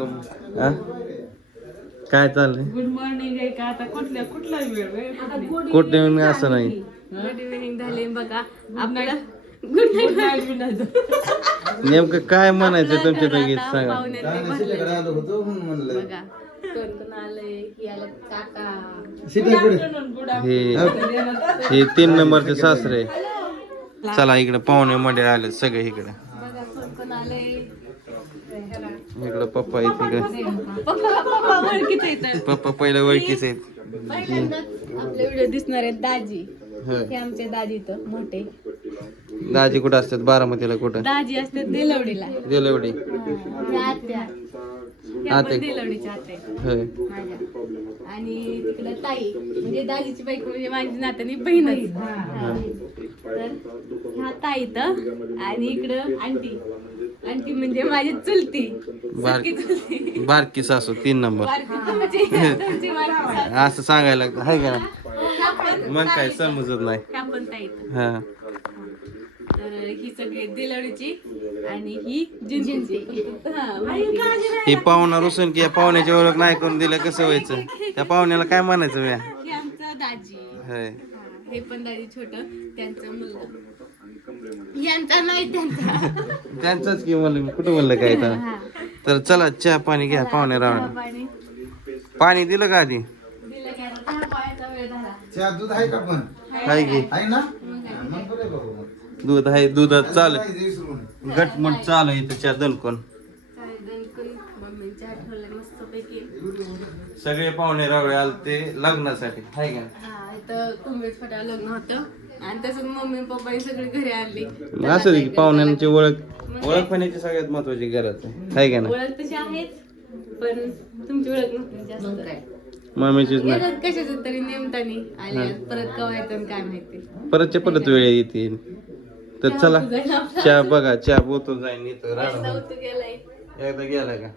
वालेकुम. काय चाललंय? गुड मॉर्निंग आहे का आता कुठला वेळ गुड इव्हनिंग असं नाही. गुड इव्हिनिंग झाले बघा आपल्याला. Good night. नेमकं काय म्हणायचं तुमच्या दोघीत सांगा. बघा कोण आलंय की आलं काका. हे 3 नंबरचे सासरे. चला इकडे पाहुणे मध्ये आले सगळे इकडे. बघा कोण आलंय. इकडे पप्पा आहेत इकडे. पप्पा ओळखीच आहेत. पप्पा पहिलं ओळखीच आहेत. पहिल्यांदा आपले व्हिडिओ दिसणार आहेत दाजी. हे आमचे दाजी तर मोठे. दाजी कुठं असतात? बारामतीला कुठं? दाजी असते देलवडीला. देलवडी. आत्या देलवडीच्या आत्या होय. माझ्या. आणि तिकडं ताई म्हणजे दाजीची बायको म्हणजे माझी नात्याने बहीणच. तर ह्या ताई तर आणि इकडं आंटी. आंटी म्हणजे माझी चुलती. बारकी सासू 3 नंबर असं सांगायला लागतं हाय का? मग काय समजत नाही. हा तर ही सगळी दिलवडीची आणि ही जिंजीची. ही पाहुणा रुसून की या पाहुण्याची ओळख नाही करून दिलं कसं व्हायचं? त्या पाहुण्याला काय म्हणायचं? म्या ही आमचा दाजी. हे पण दाजी छोट त्यांचं मुलगा. यांचा नाही त्यांचंच की म्हणलं कुठं म्हणलं काय तर चला चहा पाणी घ्या पाहुणे रावण. पाणी दिलं का आधी? दूध आहे का पण? आहे की आहे ना? दूध आहे. दुधात चालू गटमट चालू आहे त्याच्या दणकोन. सगळे पाहुणे रावळे आले ते लग्नासाठी हाय का? कुंभेत फटा लग्न होतं आणि तसंच मम्मी पप्पा सगळे घरी आणले. असं की पाहुण्यांची ओळख होण्याची सगळ्यात महत्वाची गरज आहे का ना? ओळख तशी आहेच पण तुमची ओळख नसते जास्त. मम्मीचीच नाही. कशाच तरी नेमतानी आले परत कवा येतं काय माहिती. परतच्या परत वेळ येतील तर चला चहा बघा. चहा बोतल जाईन एकदा गेला का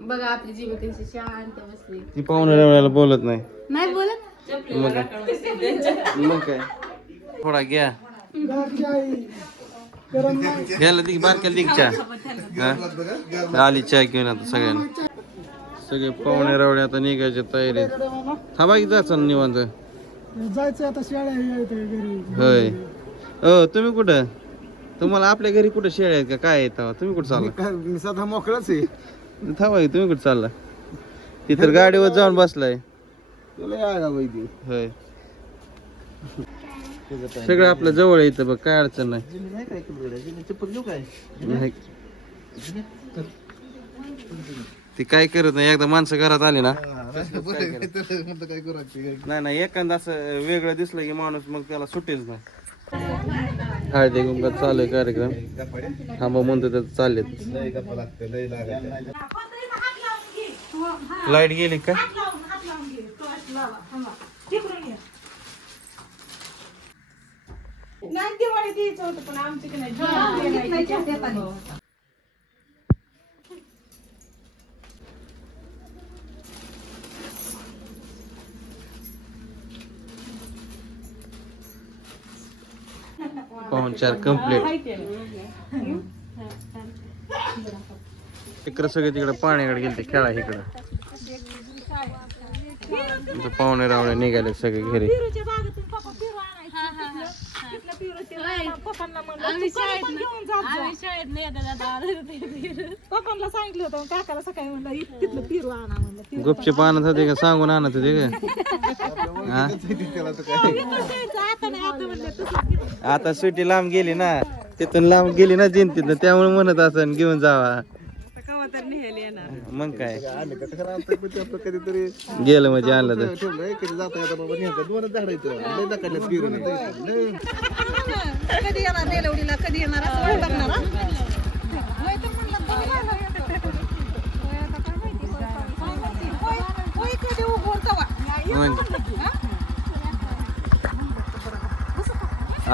बघा आपली जीव कशी शांत बसली. ती पाहुणे रावळ्याला बोलत नाही. नाही बोलत. मग काय थोडा घ्या घ्यायला ती बारक्याला दिक चहा. आली चहा घेऊन आता सगळ्यांना. सगळे पाहुणे रावळे आता निघायच्या तयारीत. थांबा की जायचं निवांत. जायचं आता शाळा होय. हो तुम्ही कुठं? तुम्हाला आपल्या घरी कुठं शेळ्या आहेत का काय आहेत? तुम्ही कुठं चालला? मी सध्या मोकळाच आहे. थांबा की तुम्ही कुठं चालला? तिथं गाडीवर जाऊन बसलाय. होय सगळं आपल्या जवळ येतं बघ काय अडचण नाही. ती काय करत नाही. एकदा माणसं घरात आली ना नाही एखादा असं वेगळं दिसलं की माणूस मग त्याला सुटेच नाही. हळदी कुंकात चालू आहे कार्यक्रम. थांबा म्हणतो तर चाललेत. लाईट गेली का? नाही दिवाळी द्यायचं होतं पण आमची की नाही. पाहुणचार कम्प्लीट. इकडं सगळे तिकडे पाण्याकडे गेले खेळा इकडं. पाहुणे रावळे निघाले सगळे घरी. पप्पांना सांगितलं होतं काकाला सकाळी म्हणलं तिथलं पिरू आणा म्हणलं. गुपचूप आणत होते का सांगून आणत होते का? आता सुट्टी लांब गेली ना तिथून लांब गेली ना जिंतीत त्यामुळे म्हणत असं घेऊन जावा. मग काय कधीतरी गेलं म्हणजे आणलं तर ठेवलंय कधी जाता येता बाबा न्यायचं. 2च झाड आहेत लय दाखवल्यात पिरू नाही. कधी येणार देलवडीला कधी येणार असं बघणार.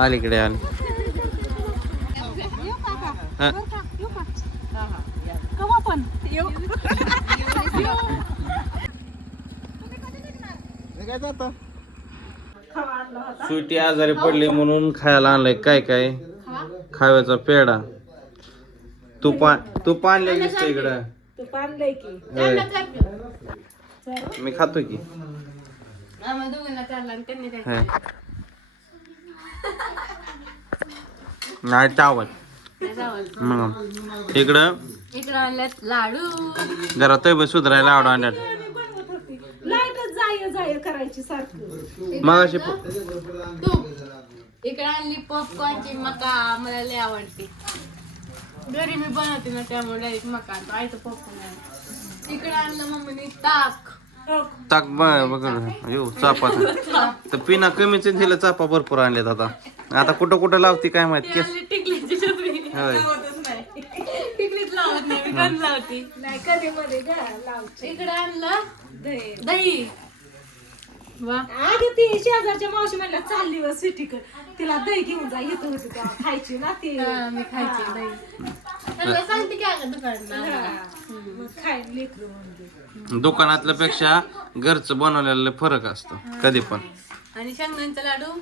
अलीकडे आले. पण सुटी आजारी पडली म्हणून खायला आणलंय काय काय खाव्याचा पेढा. तूप आणलं दिसतं इकडं. तूप आणलंय की होय. चालला चाललं. मी खातो की आम्हाला दोघांना चालला आणि त्यांनी काय होय. नाही टावल नाही जावं. मग इकडं इकडं आणल्यात लाडू. जरा तब्येत सुधारायला आवड आणल्यात बनवत होती लाईटच जाय करायची सारखं मग अशी तूप. इकडे आणली पॉपकॉर्नची मका, मला लय आवडते. घरी मी बनवते ना त्यामुळे डायरेक्ट मका आणतो. आहे तो पॉपकॉर्न. इकडे आणलं मम्मीने ताक. ताक बघ यो चापा तर पिना कमीच दिलं, चापा भरपूर आणल्यात आता कुठं कुठं लावती काय माहित ते केस आणली टिकलीची चटणी. होय. टिकलीच लावत नाही मी, कण लावती. नाही कधी मध्ये लावची इकडे आणलं दही दही. वा आधी ती शेजारच्या मावशी म्हणल्या चालली व सिटीकडे तिला दही घेऊन जा येत होती तेव्हा खायची ना ती हा, मी खायची दही. त्यांना सांगते की अगं दुकानात मग खाय लेकरू म्हणजे दुकानातल्या पेक्षा घरचं बनवलेलं फरक असतो कधी पण. आणि शेंगदाण्याचा लाडू.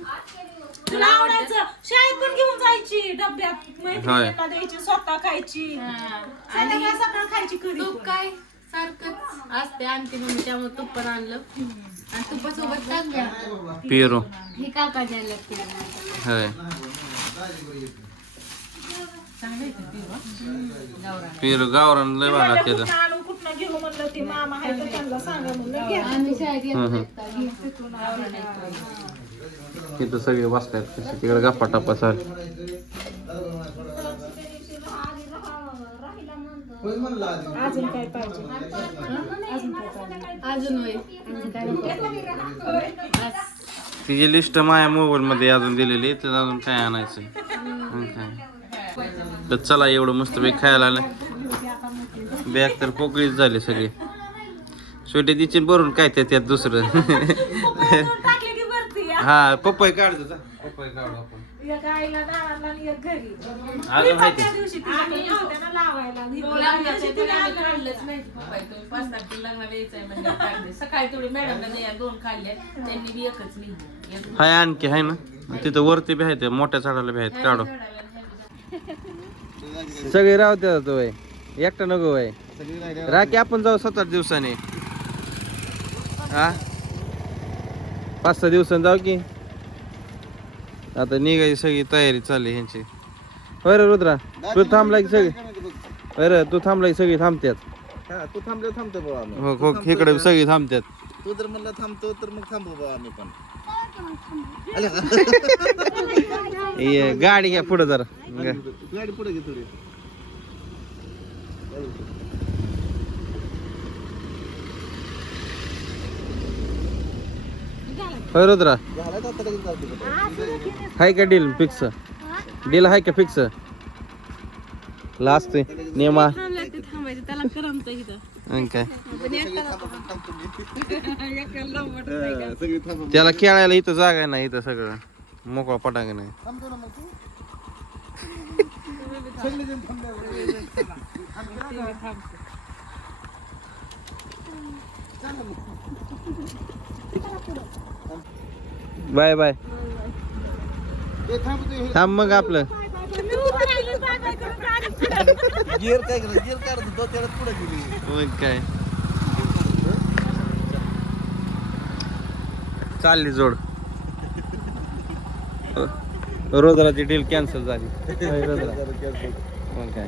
तुला आवडायचं शाळेत पण घेऊन जायची डब्यात मैत्रिणींना द्यायची स्वतः खायची आणि सकाळ खायची कधी तूप काय सारखंच असते आणते मम्मी, त्यामुळे तूप पण आणलं. आणि तुपासोबत ताक घ्या. पेरू हे काकाने आणल्यात ते. होय. पेरू गावरान लय भागा त्याचं. कुठं आणू कुठनं घेऊ म्हणलं ती मामा आहे तर त्यांना सांगा म्हणलं घ्या आम्ही शाळेत येत हम्म. होतो. तिथून आवडलं. तिथं सगळे बसतात कसे तिकडे गप्पा टप्पा चालू. अजून काय पाहिजे अजून काय पाहिजे अजून वय अजून काय नको. बस. तिची लिस्ट माझ्या मोबाईल मध्ये अजून दिलेली, तर अजून काय आणायचं मग काय. तर चला एवढं मस्त बॅग खायला आलं. बॅग तर पोकळीच झाली सगळी. शेवटी तिची भरून काय त्यात दुसरं टाकले की भरती हा पपई काढतो जा. पपई काढू आपण. एक आईला नावाला आणि एक घरी अजून माहिती त्या दिवशी तिच्याकडे नव्हत्या ना लावायला काढलंच नाही पप्पा तुम्ही 5 तारखेला लग्नाला यायचंय म्हणजे काढले. सकाळी तेवढी मॅडमला द्या 2 खाल्ले, त्यांनी बी एकच लिहिली. हाय आणखी आहे ना तिथं वरती बी आहेत, मोठ्या झाडाला बी आहेत, काढू. सगळे राहते तो वय एकटा नको वय राखी. आपण जाऊ 7-8 दिवसांनी. हा 5-6 दिवसांनी जाऊ की. आता निघायची सगळी तयारी चालली ह्यांची. होय रे रुद्रा, तू थांबला की सगळी. होय रे तू थांबला की सगळी थांबत्यात. हा, तू थांबले थांबतो बाबा आम्ही. हो हो इकडे सगळी थांबत्यात. तू जर म्हणला थांबतो तर मग थांबू बाबा आम्ही पण. ये, गाडी घ्या पुढे जरा. गाडी पुढे घे थोडी. होय रुद्रा, झालं तर आता लगेच जाऊ. हाय का डील फिक्स? डील हाय का फिक्स? लास्ट नेमा थांबलं ते थांबायचं, त्याला करमतं इथं. आणि काय पण एकट्याला सगळी थांबू. त्याला खेळायला इथं जागा नाही, इथं सगळं मोकळा पटांग नाही. थांबतो ना मग तू. सगळे जण थांबल्यावर. Bye bye. ते थांबतो हे. थांब मग आपलं. गिअर काय करत गिअर काढतो तो त्याला पुढे गेली. मग काय चालली जोड. रोजराची डील कॅन्सल झाली. होय, रोजरा. मग काय